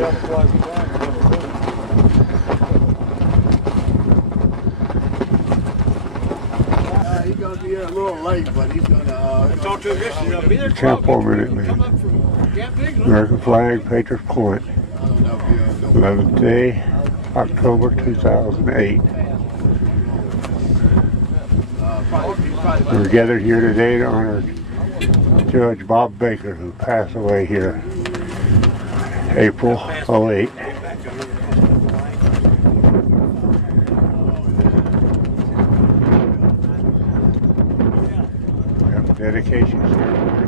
He's going to be here a little late, but he's going to... Campo Minutemen. American flag, Patriot Point. 11th day, October 2008. We're gathered here today to honor Judge Bob Baker, who passed away here April 08. We have a dedication ceremony.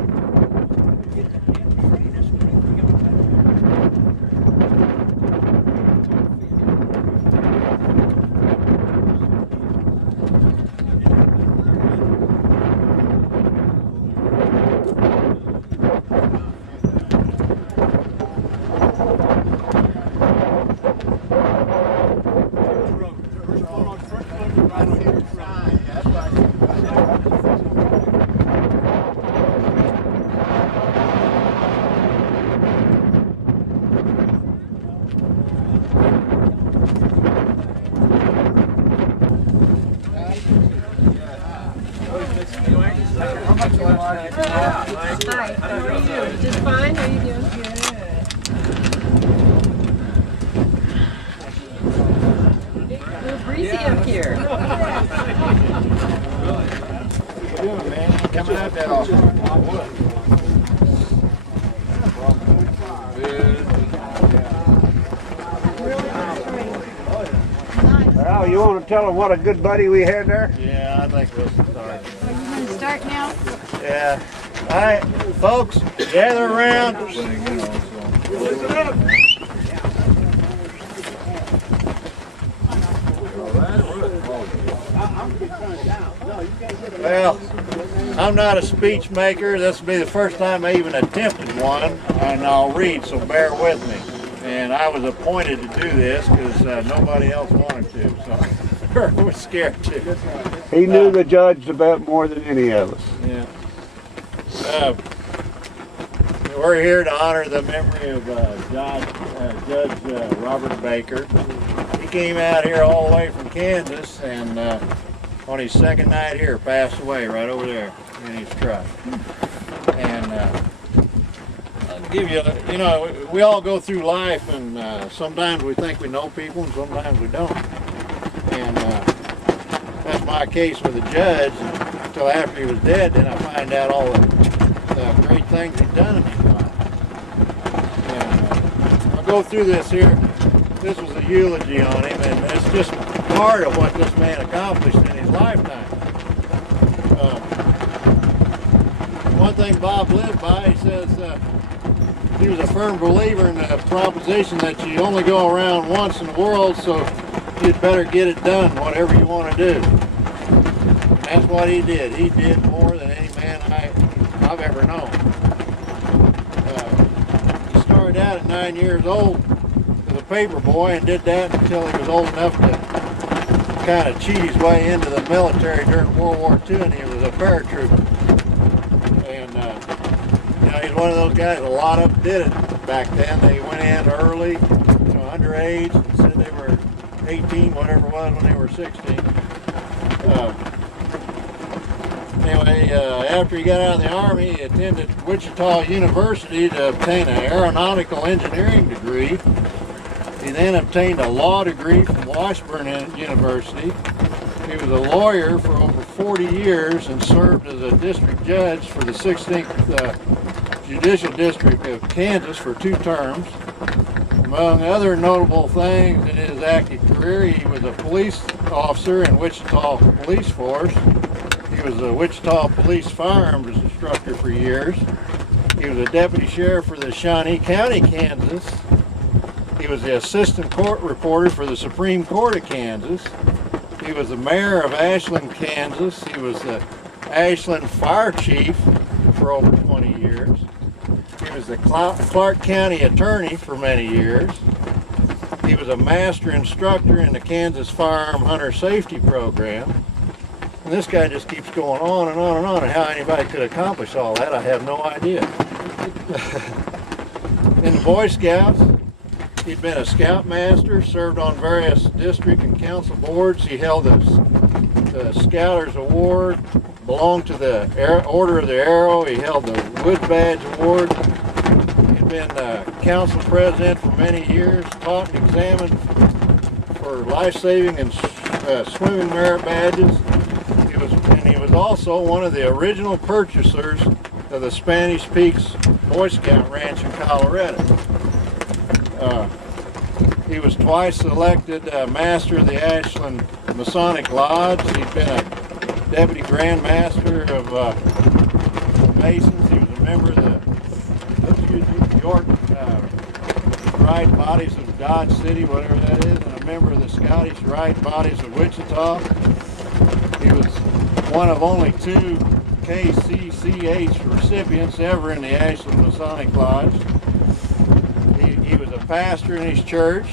Hi, how are you? Just fine? How are you doing? Good. A little breezy up here. What you doing, man? Coming out that often. Well, you want to tell them what a good buddy we had there? Yeah, I think we'll start. Are you going to start now? Yeah. All right, folks, gather around. Listen up. Well, I'm not a speech maker. This will be the first time I even attempted one, and I'll read, so bear with me. And I was appointed to do this because nobody else wanted to, so I was scared to. He knew the judge about more than any of us. Yeah. We're here to honor the memory of Judge Robert Baker. He came out here all the way from Kansas, and on his second night here, passed away right over there in his truck. And I'll give you, you know, we all go through life, and sometimes we think we know people, and sometimes we don't. And that's my case with the judge. Until after he was dead, then I find out all the great things he'd done in his life. And I'll go through this here. This was a eulogy on him, and it's just part of what this man accomplished in his lifetime. One thing Bob lived by, he says he was a firm believer in the proposition that you only go around once in the world, so you'd better get it done, whatever you want to do. That's what he did. He did more than any man I've ever known. He started out at 9 years old as a paper boy and did that until he was old enough to kind of cheat his way into the military during World War II, and he was a paratrooper. And you know, he's one of those guys, a lot of them did it back then. They went in early, you know, underage, and said they were 18, whatever it was, when they were 16. Anyway, after he got out of the Army, he attended Wichita University to obtain an aeronautical engineering degree. He then obtained a law degree from Washburn University. He was a lawyer for over 40 years and served as a district judge for the 16th Judicial District of Kansas for 2 terms. Among other notable things in his active career, he was a police officer in Wichita Police Force. He was a Wichita Police Firearms instructor for years. He was a deputy sheriff for the Shawnee County, Kansas. He was the assistant court reporter for the Supreme Court of Kansas. He was the mayor of Ashland, Kansas. He was the Ashland fire chief for over 20 years. He was the Clark County attorney for many years. He was a master instructor in the Kansas Firearm Hunter Safety Program. And this guy just keeps going on and on and on, and how anybody could accomplish all that, I have no idea. In the Boy Scouts, He'd been a scoutmaster, served on various district and council boards. He held the Scouters Award, belonged to the Order of the Arrow. He held the Wood Badge Award. He'd been council president for many years, taught and examined for life-saving and swimming merit badges. He was also one of the original purchasers of the Spanish Peaks Boy Scout Ranch in Colorado. He was twice elected master of the Ashland Masonic Lodge. He'd been a deputy grand master of Masons. He was a member of the New York Rite Bodies of Dodge City, whatever that is, and a member of the Scottish Rite Bodies of Wichita. He was one of only 2 KCCH recipients ever in the Ashland Masonic Lodge. He was a pastor in his church.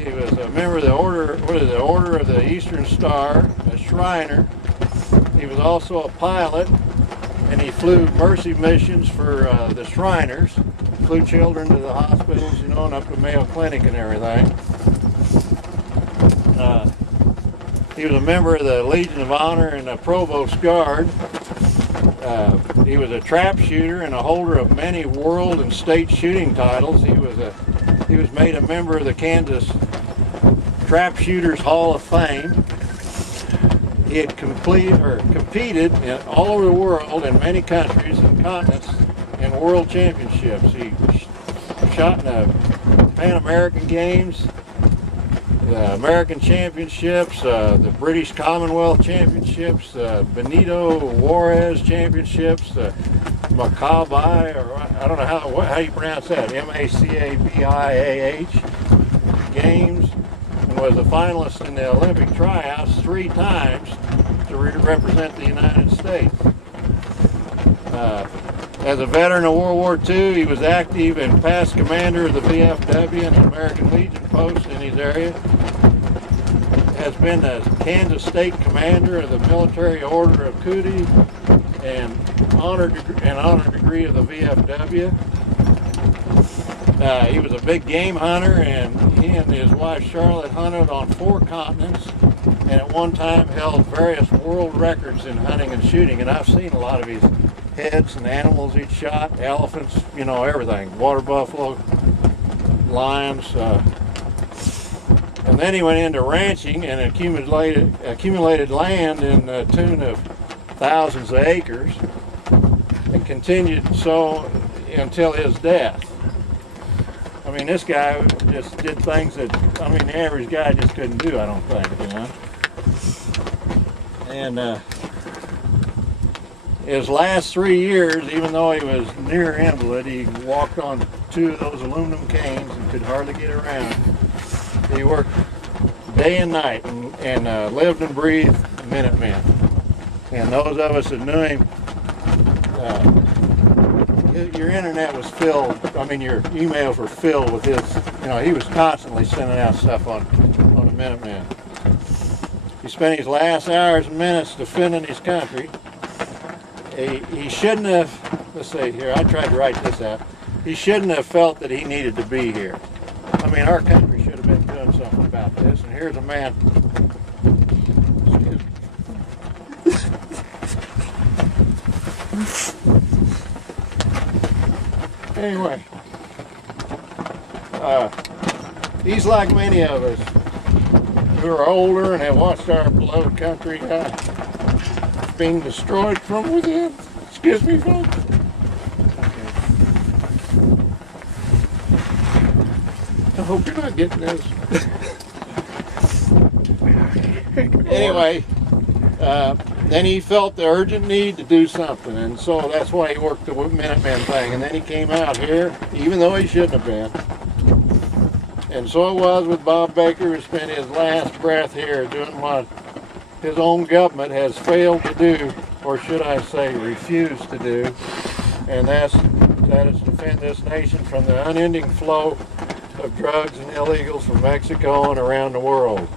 He was a member of the Order of the Eastern Star, a Shriner. He was also a pilot, and he flew mercy missions for the Shriners. Flew children to the hospitals, you know, and up to Mayo Clinic and everything. He was a member of the Legion of Honor and the Provost Guard. He was a trap shooter and a holder of many world and state shooting titles. He was made a member of the Kansas Trap Shooters Hall of Fame. He had competed all over the world in many countries and continents in world championships. He shot in the Pan American Games, the American Championships, the British Commonwealth Championships, Benito Juarez Championships, the Macabiah, or I don't know how you pronounce that, Macabiah Games, and was a finalist in the Olympic tryouts 3 times to represent the United States. As a veteran of World War II, he was active and past commander of the VFW and the American Legion post in his area. Has been the Kansas State Commander of the Military Order of Cootie and honor degree of the VFW. He was a big game hunter, and he and his wife Charlotte hunted on 4 continents, and at one time held various world records in hunting and shooting. And I've seen a lot of his heads and animals he'd shot, elephants, you know, everything, water buffalo, lions. And then he went into ranching and accumulated land in the tune of thousands of acres, and continued so until his death. I mean, this guy just did things that, I mean, the average guy just couldn't do, I don't think, you know. And his last 3 years, even though he was near invalid, he walked on 2 of those aluminum canes and could hardly get around. He worked day and night and lived and breathed Minutemen. And those of us that knew him, your internet was filled, I mean your emails were filled with his, you know, he was constantly sending out stuff on the Minutemen. He spent his last hours and minutes defending his country. He shouldn't have, let's see here, I tried to write this out. He shouldn't have felt that he needed to be here. I mean, our country should have been doing something about this, and here's a man. Anyway, he's like many of us who are older and have watched our beloved country being destroyed from within. Excuse me, folks. I hope you're not getting this. Anyway, then he felt the urgent need to do something, and so that's why he worked the Minuteman thing. And then he came out here, even though he shouldn't have been. And so it was with Bob Baker, who spent his last breath here doing what his own government has failed to do, or should I say refused to do, and that is defend this nation from the unending flow of drugs and illegals from Mexico and around the world.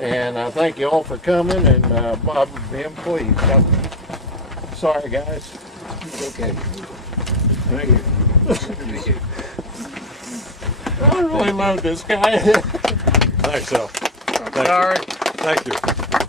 And I thank you all for coming, and Bob, Ben, please. Sorry, guys. It's okay. Thank you. really love this guy. Thanks, Al. Sorry. Thank you.